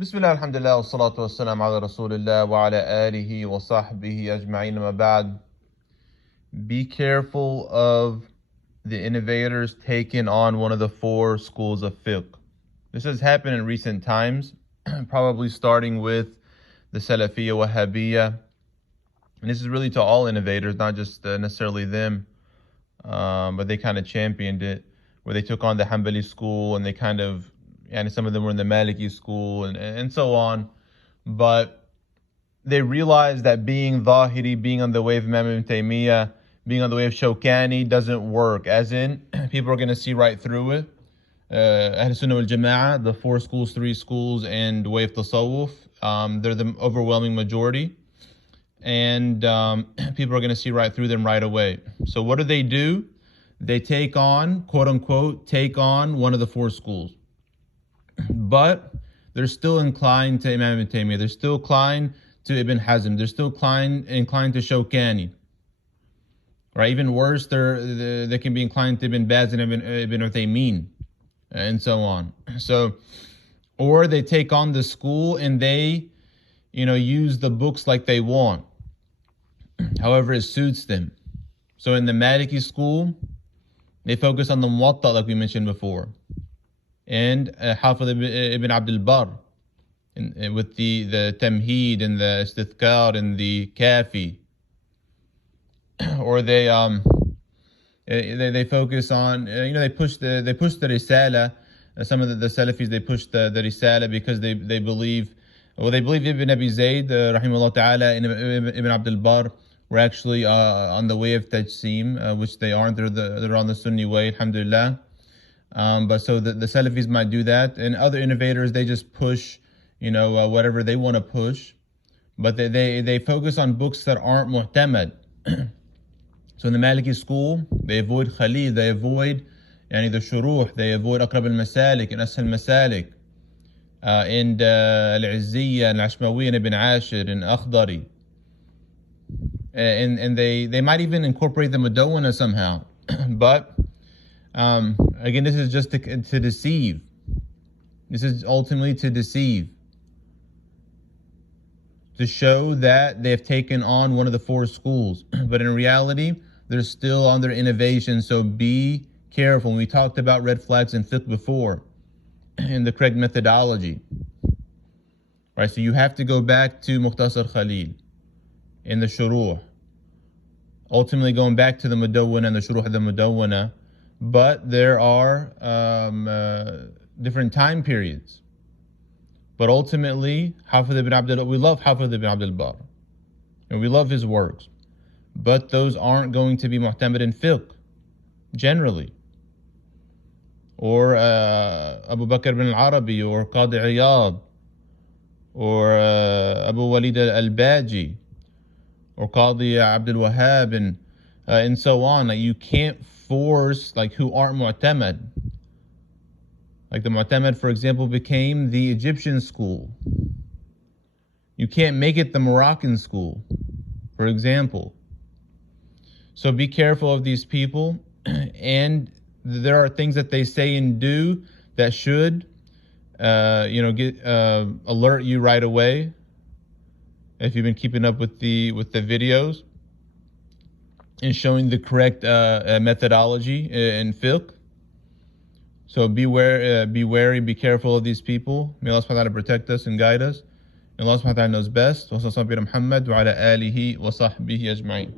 Bismillah, alhamdulillah, wa salatu wa salam ala rasulillah wa ala alihi wa sahbihi ajma'in ma ba'd. Be careful of the innovators taking on one of the four schools of fiqh. This has happened in recent times, probably starting with the Salafiyah, Wahabiyah. And this is really to all innovators, not just necessarily them, but they kind of championed it, where they took on the Hanbali school and they kind of, and some of them were in the Maliki school and so on. But they realized that being Zahiri, being on the way of Imam Taymiyah, being on the way of Shawkani doesn't work. As in, people are going to see right through it. Ahl Sunnah wal Jama'ah, the four schools, three schools, and way of Tasawwuf, they're the overwhelming majority. And people are going to see right through them right away. So what do? They take on, quote unquote, take on one of the four schools. But they're still inclined to Imam Ibn Taymiyah. They're still inclined to Ibn Hazm. They're still inclined to Shawkani. Right? Even worse, they can be inclined to Ibn Baz and Ibn Uthaymeen, and so on. So, or they take on the school and they, use the books like they want, however it suits them. So in the Maliki school, they focus on the Muwatta like we mentioned before, and Hafiz ibn Abd al-Barr, with the Tamheed and the Istithkar and the Kafi. Or they focus on, they push the Risala. Some of the Salafis, they push the Risala because they believe Ibn Abi Zayd, rahimahullah ta'ala, and Ibn Abd al-Barr were actually on the way of Tajseem, which they aren't. They're on the Sunni way, alhamdulillah. But so the Salafis might do that, and other innovators, they just push, whatever they want to push, but they focus on books that aren't mu'tamad. So in the Maliki school, they avoid Khalil, they avoid the Shuruh, they avoid Aqrab al-Masalik and Ashal Masalik, and Al-Izziyya and Al-Ashmawi and Ibn Ashir and Akhdari. And they might even incorporate the Mudawwana somehow. But again, this is just to deceive. This is ultimately to deceive, to show that they have taken on one of the four schools. But in reality, they're still on their innovation. So be careful. We talked about red flags in fiqh before, and the correct methodology. Right, so you have to go back to Mukhtasar Khalil in the Shuruh, ultimately going back to the Mudawwana and the Shuruh of the Mudawwana. But there are different time periods. But ultimately, we love Hafiz ibn Abd al-Barr, and we love his works. But those aren't going to be mu'tamad in fiqh, generally. Or Abu Bakr ibn al-Arabi, or Qadi Iyad, or Abu Walid al-Baji, or Qadi Abdul Wahhab, and so on. Like, you can't force who aren't mu'tamad. Like the mu'tamad, for example, became the Egyptian school. You can't make it the Moroccan school, for example. So be careful of these people, and there are things that they say and do that should, alert you right away. If you've been keeping up with the videos and showing the correct methodology in fiqh. So be wary, be careful of these people. May Allah subhanahu wa ta'ala protect us and guide us. And Allah subhanahu wa ta'ala knows best. Wa sallallahu ala Muhammad wa ala alihi wa sahbihi ajma'in.